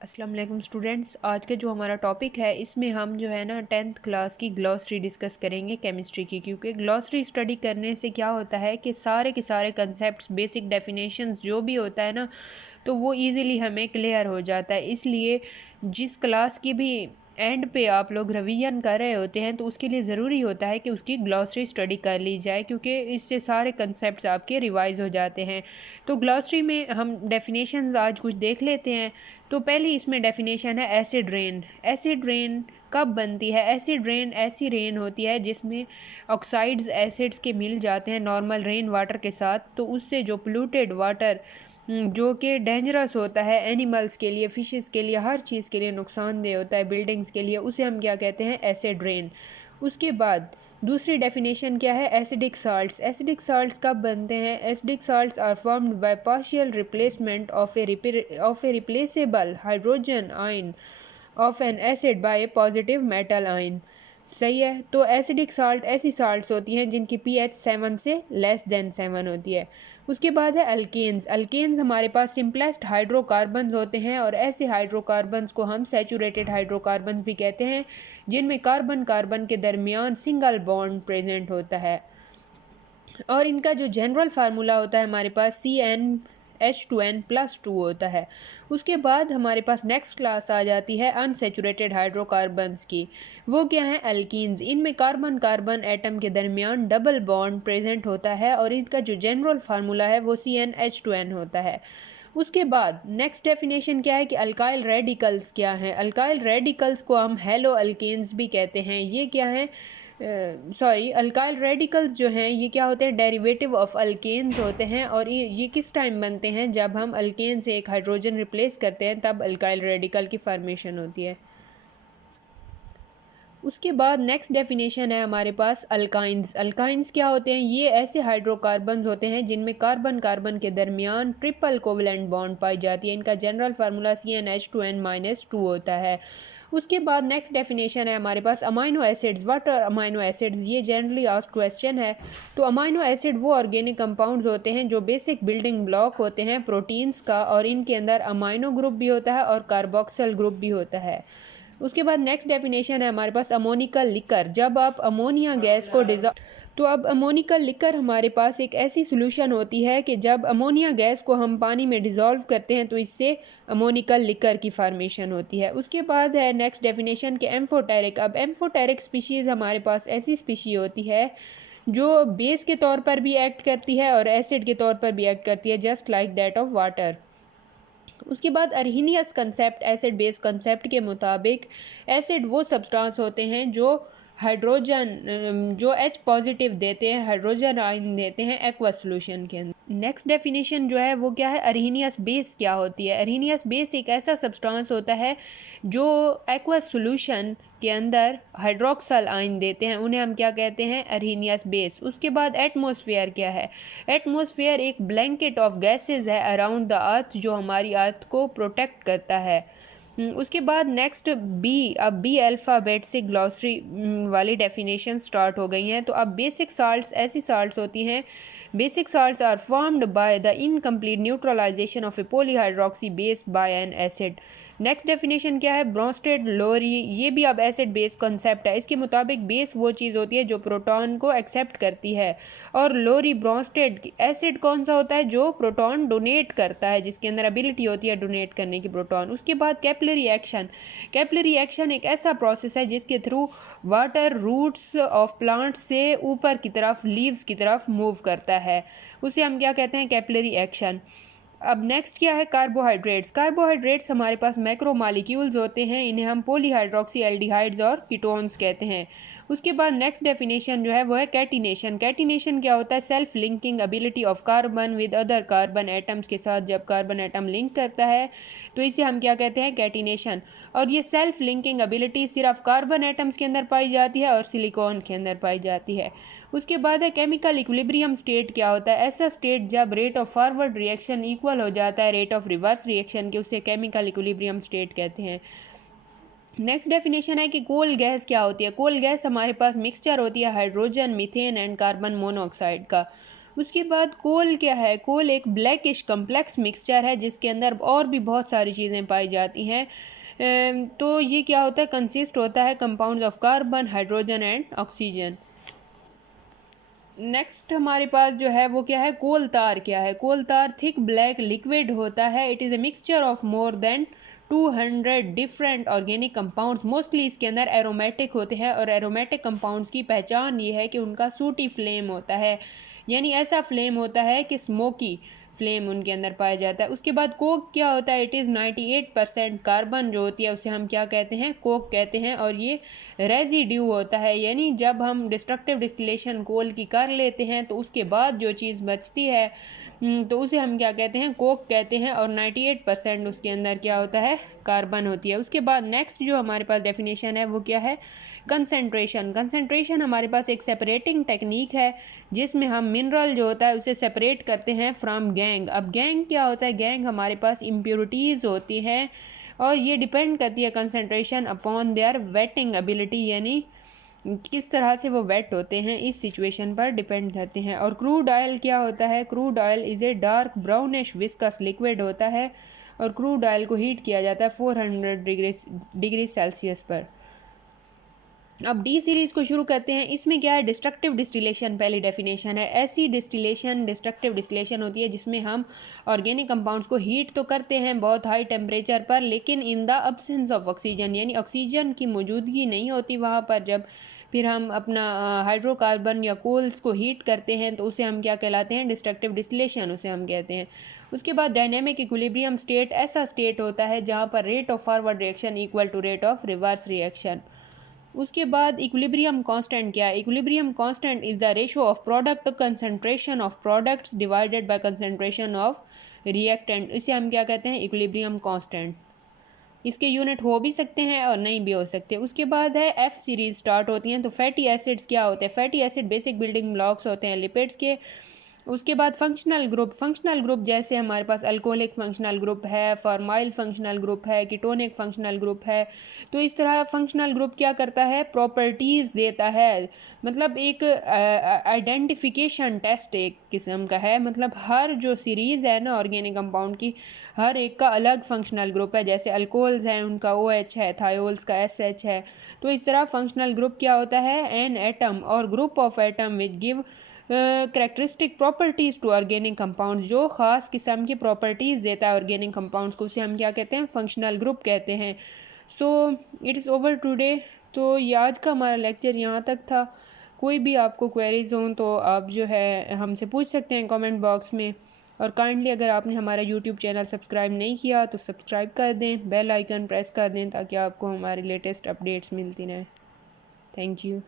अस्सलाम वालेकुम स्टूडेंट्स। आज का जो हमारा टॉपिक है इसमें हम जो है ना 10th क्लास की ग्लॉसरी डिस्कस करेंगे केमिस्ट्री की, क्योंकि ग्लॉसरी स्टडी करने से क्या होता है कि सारे के सारे कंसेप्ट्स, बेसिक डेफिनेशंस जो भी होता है ना, तो वो इजीली हमें क्लियर हो जाता है। इसलिए जिस क्लास की भी एंड पे आप लोग रिवीजन कर रहे होते हैं तो उसके लिए ज़रूरी होता है कि उसकी ग्लॉसरी स्टडी कर ली जाए, क्योंकि इससे सारे कंसेप्ट्स आपके रिवाइज हो जाते हैं। तो ग्लॉसरी में हम डेफिनेशंस आज कुछ देख लेते हैं। तो पहली इसमें डेफिनेशन है एसिड रेन। एसिड रेन कब बनती है? एसिड रेन ऐसी रेन होती है जिसमें ऑक्साइड्स एसिड्स के मिल जाते हैं नॉर्मल रेन वाटर के साथ, तो उससे जो पोल्यूटेड वाटर जो कि डेंजरस होता है एनिमल्स के लिए, फिशेस के लिए, हर चीज़ के लिए नुकसानदेह होता है, बिल्डिंग्स के लिए, उसे हम क्या कहते हैं? Acid rain. उसके बाद दूसरी डेफिनेशन क्या है? Acidic salts. एसिडिक साल्ट्स कब बनते हैं? Acidic salts are formed by partial replacement of a replaceable hydrogen ion of an acid by a positive metal ion. सही है। तो एसिडिक साल्ट ऐसी साल्ट्स होती हैं जिनकी pH 7 से लेस देन 7 होती है। उसके बाद है अल्केन्स। अल्केन्स हमारे पास सिंपलेस्ट हाइड्रोकार्बन्स होते हैं, और ऐसे हाइड्रोकार्बन्स को हम सैचुरेटेड हाइड्रोकार्बन्स भी कहते हैं, जिनमें कार्बन कार्बन के दरमियान सिंगल बॉन्ड प्रेजेंट होता है। और इनका जो जनरल फार्मूला होता है हमारे पास CnH2n+2 होता है। उसके बाद हमारे पास नेक्स्ट क्लास आ जाती है अनसेचुरेटेड हाइड्रोकार्बन्स की। वो क्या है? अल्कीन्स। इनमें कार्बन कार्बन एटम के दरमियान डबल बॉन्ड प्रेजेंट होता है, और इनका जो जनरल फार्मूला है वो CnH2n होता है। उसके बाद नेक्स्ट डेफिनेशन क्या है कि अल्काइल रेडिकल्स क्या हैं? अल्काइल रेडिकल्स को हम हेलो अल्केन्स भी कहते हैं। ये क्या है? अल्काइल रेडिकल्स जो हैं ये क्या होते हैं? डेरिवेटिव ऑफ अल्केन्स होते हैं, और ये किस टाइम बनते हैं? जब हम अल्केन से एक हाइड्रोजन रिप्लेस करते हैं तब अल्काइल रेडिकल की फॉर्मेशन होती है। उसके बाद नेक्स्ट डेफिनेशन है हमारे पास अल्काइंस। अल्काइंस क्या होते हैं? ये ऐसे हाइड्रोकार्बन्स होते हैं जिनमें कार्बन कार्बन के दरमियान ट्रिपल कोवलेंट बॉन्ड पाई जाती है। इनका जनरल फार्मूला CnH2n-2 होता है। उसके बाद नेक्स्ट डेफिनेशन है हमारे पास amino acids. What are amino acids? ये जनरली आस्क्ड क्वेश्चन है। तो अमाइनो एसिड वो ऑर्गेनिक कंपाउंड्स होते हैं जो बेसिक बिल्डिंग ब्लॉक होते हैं प्रोटीन्स का, और इनके अंदर अमाइनो ग्रुप भी होता है और कार्बोक्सिल ग्रुप भी होता है। उसके बाद नेक्स्ट डेफिनेशन है हमारे पास अमोनिकल लिकर। जब आप अमोनिया गैस को तो अब अमोनिकल लिकर हमारे पास एक ऐसी सोल्यूशन होती है कि जब अमोनिया गैस को हम पानी में डिज़ोल्व करते हैं तो इससे अमोनिकल लिकर की फार्मेशन होती है। उसके बाद है नेक्स्ट डेफिनेशन के एम्फोटेरिक। अब एम्फोटेरिक स्पीशीज़ हमारे पास ऐसी स्पीशी होती है जो बेस के तौर पर भी एक्ट करती है और एसिड के तौर पर भी एक्ट करती है, just like that of water. उसके बाद अर्हीनियस कंसेप्ट, एसिड बेस कंसेप्ट के मुताबिक एसिड वो सब्सटेंस होते हैं जो हाइड्रोजन जो H पॉजिटिव देते हैं, हाइड्रोजन आयन देते हैं एक्वस सॉल्यूशन के अंदर। नेक्स्ट डेफिनेशन जो है वो क्या है? अर्हीनियस बेस क्या होती है? अर्हीनियस बेस एक ऐसा सब्सटेंस होता है जो एक्वस सॉल्यूशन के अंदर हाइड्रोक्सल आयन देते हैं, उन्हें हम क्या कहते हैं? अर्हीनियस बेस। उसके बाद एटमॉस्फेयर क्या है? एटमॉस्फेयर एक ब्लैंकेट ऑफ गैसेस है अराउंड द अर्थ जो हमारी अर्थ को प्रोटेक्ट करता है। उसके बाद नेक्स्ट बी। अब बी अल्फ़ाबेट से ग्लॉसरी वाली डेफिनेशन स्टार्ट हो गई हैं। तो अब बेसिक साल्ट्स ऐसी साल्ट्स होती हैं, basic salts are formed by the incomplete neutralization of a polyhydroxy base by an acid. Next definition क्या है? Bronsted Lowry. ये भी अब एसिड बेस कॉन्सेप्ट है। इसके मुताबिक बेस वो चीज़ होती है जो प्रोटॉन को एक्सेप्ट करती है, और लोरी ब्रोंस्टेड एसिड कौन सा होता है? जो प्रोटॉन डोनेट करता है, जिसके अंदर एबिलिटी होती है डोनेट करने की प्रोटॉन। उसके बाद कैपिलरी एक्शन। कैपिलरी एक्शन एक ऐसा प्रोसेस है जिसके through water roots of plant से ऊपर की तरफ, लीव्स की तरफ मूव करता है, उसे हम क्या कहते हैं? Capillary action. अब नेक्स्ट क्या है? कार्बोहाइड्रेट्स। कार्बोहाइड्रेट्स हमारे पास मैक्रो मॉलिक्यूल्स होते हैं, इन्हें हम पॉलीहाइड्रोक्सी एल्डिहाइड्स और कीटोन्स कहते हैं। उसके बाद नेक्स्ट डेफिनेशन जो है वो है कैटिनेशन। कैटिनेशन क्या होता है? Self linking ability of carbon with other carbon atoms के साथ जब कार्बन एटम लिंक करता है तो इसे हम क्या कहते हैं? कैटिनेशन। और ये सेल्फ लिंकिंग एबिलिटी सिर्फ कार्बन एटम्स के अंदर पाई जाती है और सिलिकॉन के अंदर पाई जाती है। उसके बाद है केमिकल इक्विलिब्रियम स्टेट। क्या होता है? ऐसा स्टेट जब rate of forward reaction equal हो जाता है रेट ऑफ रिवर्स रिएक्शन के, उसे केमिकल इक्विलिब्रियम स्टेट कहते हैं। नेक्स्ट डेफिनेशन है कि कोल गैस क्या होती है? कोल गैस हमारे पास मिक्सचर होती है hydrogen, methane and carbon monoxide का। उसके बाद कोल क्या है, कोल एक ब्लैकिश कम्प्लेक्स मिक्सचर है जिसके अंदर और भी बहुत सारी चीज़ें पाई जाती हैं। तो ये क्या होता है, कंसिस्ट होता है compounds of carbon, hydrogen and oxygen. Next हमारे पास जो है वो क्या है, कोल तार क्या है। कोल तार थिक ब्लैक लिक्विड होता है। It is a mixture of more than 200 different organic compounds. Mostly इसके अंदर एरोमेटिक होते हैं और एरोमेटिक कंपाउंड्स की पहचान ये है कि उनका सूटी फ्लेम होता है, यानी ऐसा फ्लेम होता है कि स्मोकी फ्लेम उनके अंदर पाया जाता है। उसके बाद कोक क्या होता है, इट इज़ 98% कार्बन जो होती है उसे हम क्या कहते हैं, कोक कहते हैं। और ये रेजिड्यू होता है, यानी जब हम डिस्ट्रक्टिव डिस्टिलेशन कोल की कर लेते हैं तो उसके बाद जो चीज़ बचती है तो उसे हम क्या कहते हैं, कोक कहते हैं। और 98% उसके अंदर क्या होता है, कार्बन होती है। उसके बाद नेक्स्ट जो हमारे पास डेफिनेशन है वो क्या है, कंसंट्रेशन। कंसंट्रेशन हमारे पास एक सेपरेटिंग टेक्निक है जिसमें हम मिनरल जो होता है उसे सेपरेट करते हैं फ्रॉम गैंग। अब गैंग क्या होता है, गैंग हमारे पास इम्प्योरिटीज़ होती हैं और ये डिपेंड करती है concentration upon their waiting ability, यानी किस तरह से वो वेट होते हैं इस सिचुएशन पर डिपेंड करते हैं। और क्रूड ऑयल क्या होता है, crude oil is a dark brownish viscous liquid होता है और क्रूड ऑयल को हीट किया जाता है 400 डिग्री सेल्सियस पर। अब डी सीरीज़ को शुरू करते हैं। इसमें क्या है, डिस्ट्रक्टिव डिस्टिलेशन पहली डेफिनेशन है। ऐसी डिस्टिलेशन डिस्ट्रक्टिव डिस्टिलेशन होती है जिसमें हम ऑर्गेनिक कंपाउंड्स को हीट तो करते हैं बहुत हाई टेम्परेचर पर, लेकिन in the absence of oxygen, यानी ऑक्सीजन की मौजूदगी नहीं होती वहाँ पर। जब फिर हम अपना हाइड्रोकार्बन या कोल्स को हीट करते हैं तो उसे हम क्या कहलाते हैं, डिस्ट्रक्टिव डिस्टिलेशन उसे हम कहते हैं। उसके बाद डायनेमिक इक्विलिब्रियम स्टेट ऐसा स्टेट होता है जहाँ पर rate of forward reaction equal to rate of reverse reaction. उसके बाद इक्विलिब्रियम कांस्टेंट क्या है, equilibrium constant is the ratio of product concentration of products divided by concentration of reactant. इसे हम क्या कहते हैं, इक्विलिब्रियम कांस्टेंट। इसके यूनिट हो भी सकते हैं और नहीं भी हो सकते। उसके बाद है एफ सीरीज स्टार्ट होती हैं। तो फैटी एसिड्स क्या होते हैं, fatty acid basic building blocks होते हैं लिपिड्स के। उसके बाद फंक्शनल ग्रुप जैसे हमारे पास अल्कोहलिक फंक्शनल ग्रुप है, फॉर्माइल फंक्शनल ग्रुप है, कीटोनिक फंक्शनल ग्रुप है। तो इस तरह फंक्शनल ग्रुप क्या करता है, प्रॉपर्टीज़ देता है, मतलब एक आइडेंटिफिकेशन टेस्ट एक किस्म का है। मतलब हर जो सीरीज़ है ना ऑर्गेनिक कंपाउंड की, हर एक का अलग फंक्शनल ग्रुप है। जैसे अल्कोहल्स हैं उनका OH है, थायोल्स का SH है। तो इस तरह फंक्शनल ग्रुप क्या होता है, एन एटम और group of atom which give characteristic properties to organic compound, जो ख़ास किस्म की प्रॉपर्टीज़ देता है ऑर्गेनिक कंपाउंड्स को, उसे हम क्या कहते हैं, फंक्शनल ग्रुप कहते हैं। So it is over today. तो ये आज का हमारा लेक्चर यहाँ तक था। कोई भी आपको क्वेरीज हों तो आप जो है हमसे पूछ सकते हैं कमेंट बॉक्स में। और काइंडली अगर आपने हमारा यूट्यूब चैनल सब्सक्राइब नहीं किया तो सब्सक्राइब कर दें, बेल आइकन प्रेस कर दें ताकि आपको हमारी लेटेस्ट अपडेट्स मिलती रहें। Thank you.